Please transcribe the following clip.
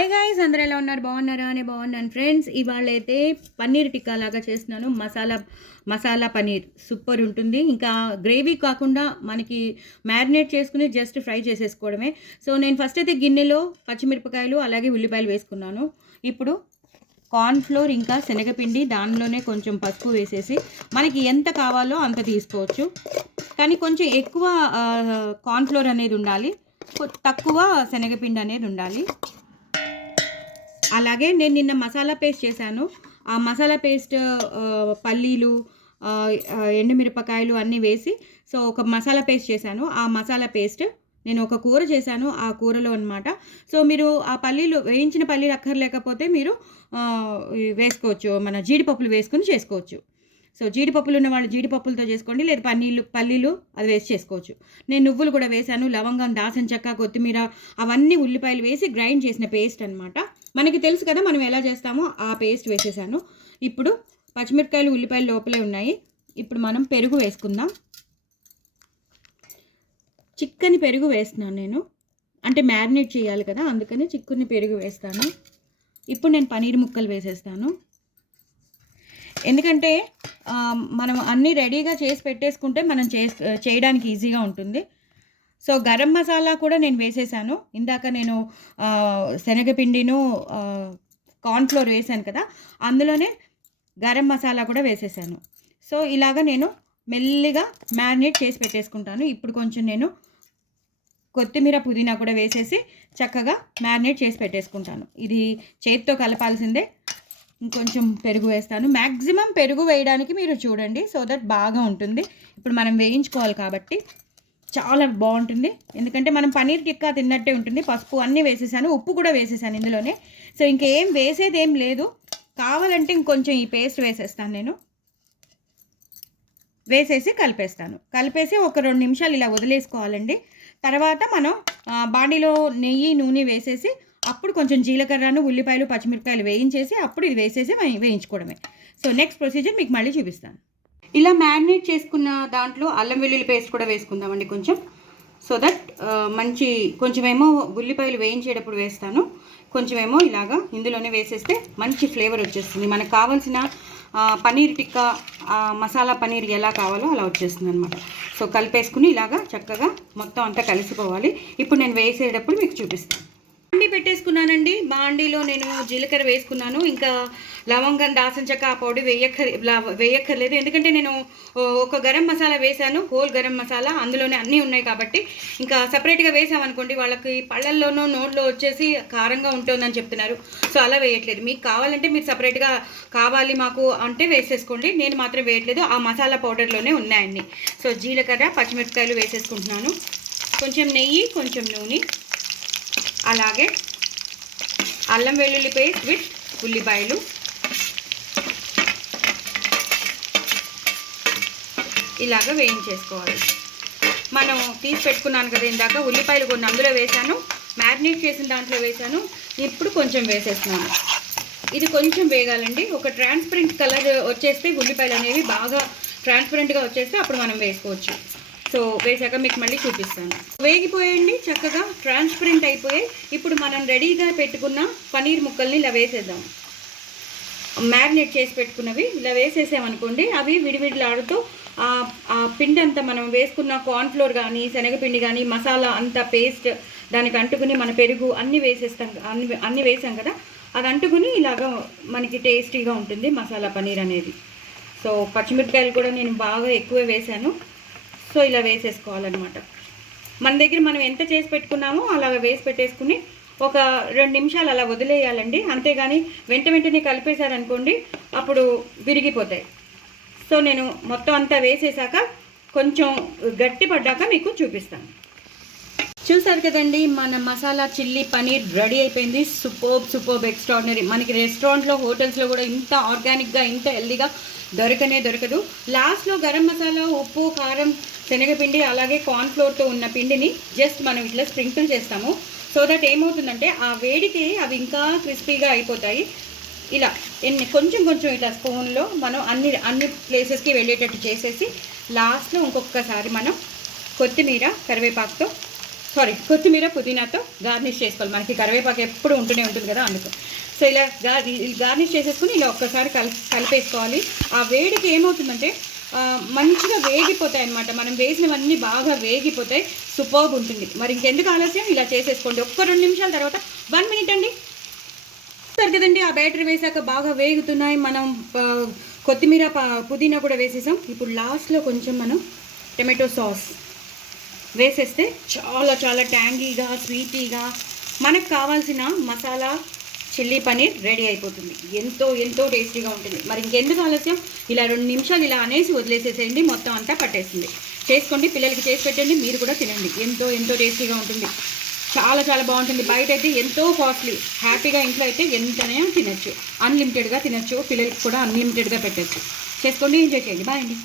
Hi guys, అందరూ ఎలా ఉన్నారు? బాగున్నారా? అని బాగున్నాను ఫ్రెండ్స్. ఇవాళ అయితే పన్నీర్ టిక్కా లాగా చేస్తున్నాను. మసాలా పన్నీర్ సూపర్ ఉంటుంది. ఇంకా గ్రేవీ కాకుండా మనకి మ్యారినేట్ చేసుకుని జస్ట్ ఫ్రై చేసేసుకోవడమే. సో నేను ఫస్ట్ అయితే గిన్నెలో పచ్చిమిరపకాయలు అలాగే ఉల్లిపాయలు వేసుకున్నాను. ఇప్పుడు కార్న్ఫ్లోర్ ఇంకా శనగపిండి, దానిలోనే కొంచెం పసుపు వేసేసి మనకి ఎంత కావాలో అంత తీసుకోవచ్చు. కానీ కొంచెం ఎక్కువ కార్న్ఫ్లోర్ అనేది ఉండాలి, తక్కువ శనగపిండి అనేది ఉండాలి. అలాగే నేను నిన్న మసాలా పేస్ట్ చేశాను. ఆ మసాలా పేస్ట్ పల్లీలు, ఎండుమిరపకాయలు అన్నీ వేసి సో ఒక మసాలా పేస్ట్ చేశాను. ఆ మసాలా పేస్ట్ నేను ఒక కూర చేశాను, ఆ కూరలో అనమాట. సో మీరు ఆ పల్లీలు వేయించిన పల్లీలు అక్కర్లేకపోతే మీరు వేసుకోవచ్చు, మన జీడిపప్పులు వేసుకుని చేసుకోవచ్చు. సో జీడిపప్పులు ఉన్న వాళ్ళు జీడిపప్పులతో చేసుకోండి, లేదా పల్లీలు అది వేసి చేసుకోవచ్చు. నేను నువ్వులు కూడా వేశాను, లవంగం, దాల్చిన చెక్క, కొత్తిమీర అవన్నీ ఉల్లిపాయలు వేసి గ్రైండ్ చేసిన పేస్ట్ అనమాట. మనకి తెలుసు కదా మనం ఎలా చేస్తామో ఆ పేస్ట్ వేసేసాను. ఇప్పుడు పచ్చిమిరపకాయలు ఉల్లిపాయలు లోపలే ఉన్నాయి. ఇప్పుడు మనం పెరుగు వేసుకుందాం. చిక్కని పెరుగు వేస్తున్నాను నేను, అంటే మ్యారినేట్ చేయాలి కదా, అందుకని చిక్కుని పెరుగు వేస్తాను. ఇప్పుడు నేను పన్నీర్ ముక్కలు వేసేస్తాను. ఎందుకంటే మనం అన్నీ రెడీగా చేసి పెట్టేసుకుంటే మనం చేయడానికి ఈజీగా ఉంటుంది. సో గరం మసాలా కూడా నేను వేసేసాను. ఇందాక నేను శనగపిండిను కార్న్ఫ్లోర్ వేసాను కదా, అందులోనే గరం మసాలా కూడా వేసేసాను. సో ఇలాగ నేను మెల్లిగా మ్యారినేట్ చేసి పెట్టేసుకుంటాను. ఇప్పుడు కొంచెం నేను కొత్తిమీర, పుదీనా కూడా వేసేసి చక్కగా మ్యారినేట్ చేసి పెట్టేసుకుంటాను. ఇది చేతితో కలపాల్సిందే. ఇంకొంచెం పెరుగు వేస్తాను. మ్యాక్సిమం పెరుగు వేయడానికి మీరు చూడండి, సో దట్ బాగా ఉంటుంది. ఇప్పుడు మనం వేయించుకోవాలి కాబట్టి చాలా బాగుంటుంది. ఎందుకంటే మనం పన్నీర్ టిక్కా తిన్నట్టే ఉంటుంది. పసుపు అన్నీ వేసేసాను, ఉప్పు కూడా వేసేసాను ఇందులోనే. సో ఇంకేం వేసేదేం లేదు. కావాలంటే ఇంకొంచెం ఈ పేస్ట్ వేసేస్తాను నేను. వేసేసి కలిపేసి ఒక 2 నిమిషాలు ఇలా వదిలేసుకోవాలండి. తర్వాత మనం బాండీలో నెయ్యి, నూనె వేసేసి అప్పుడు కొంచెం జీలకర్రను, ఉల్లిపాయలు, పచ్చిమిరపకాయలు వేయించేసి అప్పుడు ఇది వేసేసి వేయించుకోవడమే. సో నెక్స్ట్ ప్రొసీజర్ మీకు మళ్ళీ చూపిస్తాను. ఇలా మ్యారినేట్ చేసుకున్న దాంట్లో అల్లం వెల్లుల్లి పేస్ట్ కూడా వేసుకుందామండి కొంచెం. సో దట్ కొంచెమేమో ఉల్లిపాయలు వేయించేటప్పుడు వేస్తాను, కొంచెమేమో ఇలాగా ఇందులోనే వేసేస్తే మంచి ఫ్లేవర్ వచ్చేస్తుంది. మనకు కావాల్సిన పన్నీర్ టిక్కా మసాలా పన్నీర్ ఎలా కావాలో అలా వచ్చేస్తుంది అనమాట. సో కలిపేసుకుని ఇలాగా చక్కగా మొత్తం అంతా కలిసిపోవాలి. ఇప్పుడు నేను వేసేటప్పుడు మీకు చూపిస్తాను. బాండీ పెట్టేసుకున్నానండి. బాండీలో నేను జీలకర్ర వేసుకున్నాను, ఇంకా లవంగం, దాల్చిన చెక్క ఆ పౌడర్ వేయక్కర్లేదు. ఎందుకంటే నేను ఒక గరం మసాలా వేశాను, హోల్ గరం మసాలా, అందులోనే అన్నీ ఉన్నాయి కాబట్టి. ఇంకా సపరేట్గా వేసామనుకోండి వాళ్ళకి పళ్ళల్లోనో నోట్లో వచ్చేసి కారంగా ఉంటుందని చెప్తున్నారు. సో అలా వేయట్లేదు. మీకు కావాలంటే మీరు సపరేట్గా కావాలి మాకు అంటే వేసేసుకోండి. నేను మాత్రం వేయట్లేదు, ఆ మసాలా పౌడర్లోనే ఉన్నాయండి. సో జీలకర్ర, పచ్చిమిరపకాయలు వేసేసుకుంటున్నాను, కొంచెం నెయ్యి, కొంచెం నూనె, అలాగే అల్లం వెల్లుల్లి పేస్ట్ విత్ ఉల్లిపాయలు. ఇలాగ వేయించేసుకోవాలి. మనం తీసి పెట్టుకున్నాను కదా ఇందాక, ఉల్లిపాయలు కొన్ని అందులో వేసాను, మ్యారినేట్ చేసిన దాంట్లో వేసాను. ఇప్పుడు కొంచెం వేసేస్తున్నాను. ఇది కొంచెం వేగాలండి. ఒక ట్రాన్స్పరెంట్ కలర్ వచ్చేస్తే ఉల్లిపాయలు అనేవి బాగా ట్రాన్స్పరెంట్గా వచ్చేస్తే అప్పుడు మనం వేసుకోవచ్చు. సో వేసాక మీకు మళ్ళీ చూపిస్తాను. వేగిపోయండి, చక్కగా ట్రాన్స్పరెంట్ అయిపోయాయి. ఇప్పుడు మనం రెడీగా పెట్టుకున్న పన్నీర్ ముక్కల్ని ఇలా వేసేద్దాం. మ్యారినేట్ చేసి పెట్టుకున్నవి ఇలా వేసేసామనుకోండి, అవి విడివిడిలాడుతూ ఆ పిండి అంతా మనం వేసుకున్న కార్న్ఫ్లోర్ కానీ, శనగపిండి కానీ, మసాలా అంతా పేస్ట్ దానికి అంటుకుని, మన పెరుగు అన్నీ అన్నీ వేసాం కదా, అది అంటుకుని ఇలాగా మనకి టేస్టీగా ఉంటుంది మసాలా పన్నీర్ అనేది. సో పచ్చిమిరపకాయలు కూడా నేను బాగా ఎక్కువ వేసాను. సో ఇలా వేసేసుకోవాలన్నమాట. మన దగ్గర మనం ఎంత చేసి పెట్టుకున్నామో అలాగ వేసి పెట్టేసుకుని ఒక 2 నిమిషాలు అలా వదిలేయాలండి. అంతేగాని వెంటనే కలిపేశారనుకోండి అప్పుడు విరిగిపోతాయి. సో నేను మొత్తం అంతా వేసేసాక కొంచెం గట్టి పడ్డాక మీకు చూపిస్తాను. చూసారు కదండి, మన మసాలా చిల్లీ పన్నీర్ రెడీ అయిపోయింది. Superb extraordinary. మనకి రెస్టారెంట్లో, హోటల్స్లో కూడా ఇంత ఆర్గానిక్గా, ఇంత హెల్దీగా దొరకదు. లాస్ట్లో గరం మసాలా, ఉప్పు, కారం, శనగపిండి అలాగే కార్న్ఫ్లోర్తో ఉన్న పిండిని జస్ట్ మనం ఇట్లా స్ప్రింకిల్ చేస్తాము. సో దట్ ఏమవుతుందంటే ఆ వేడికి అవి ఇంకా క్రిస్పీగా అయిపోతాయి. ఇలా కొంచెం ఇట్లా స్పూన్లో మనం అన్ని ప్లేసెస్కి వెళ్ళేటట్టు చేసేసి లాస్ట్లో ఇంకొకసారి మనం కొత్తిమీర, కరివేపాకుతో కొత్తిమీర పుదీనాతో గార్నిష్ చేసుకోవాలి. మనకి కరివేపాకు ఎప్పుడు ఉంటూనే ఉంటుంది కదా, అందుకు. సో ఇలా గార్నిష్ చేసేసుకుని ఇలా ఒక్కసారి కలిపేసుకోవాలి. ఆ వేడికి ఏమవుతుందంటే మంచిగా వేగిపోతాయి అన్నమాట. మనం వేసినవన్నీ బాగా వేగిపోతాయి, సూపర్గా ఉంటుంది. మరి ఇంకెందుకు ఆలస్యం, ఇలా చేసేసుకోండి. ఒక్క 2 నిమిషాల తర్వాత 1 మినిట్ అండి సరే కదండి. ఆ బ్యాటరీ వేసాక బాగా వేగుతున్నాయి. మనం కొత్తిమీర పుదీనా కూడా వేసేసాం. ఇప్పుడు లాస్ట్లో కొంచెం మనం టమాటో సాస్ వేసేస్తే చాలా చాలా ట్యాంగీగా స్వీటీగా మనకు కావాల్సిన మసాలా చిల్లీ పన్నీర్ రెడీ అయిపోతుంది. ఎంతో ఎంతో టేస్టీగా ఉంటుంది. మరి ఇంకెందుకు ఆలస్యం, ఇలా 2 నిమిషాలు ఇలా అనేసి వదిలేసేసేయండి, మొత్తం అంతా పట్టేస్తుంది. చేసుకోండి, పిల్లలకి చేసి పెట్టండి, మీరు కూడా తినండి. ఎంతో ఎంతో టేస్టీగా ఉంటుంది. చాలా చాలా బాగుంటుంది. బయట అయితే ఎంతో కాస్ట్లీ, హ్యాపీగా ఇంట్లో అయితే ఎంతనే తినచ్చు, అన్లిమిటెడ్గా తినచ్చు. పిల్లలకి కూడా అన్లిమిటెడ్గా పెట్టచ్చు. చేసుకోండి, ఎంజాయ్ చేయండి. బాయ్ అండి.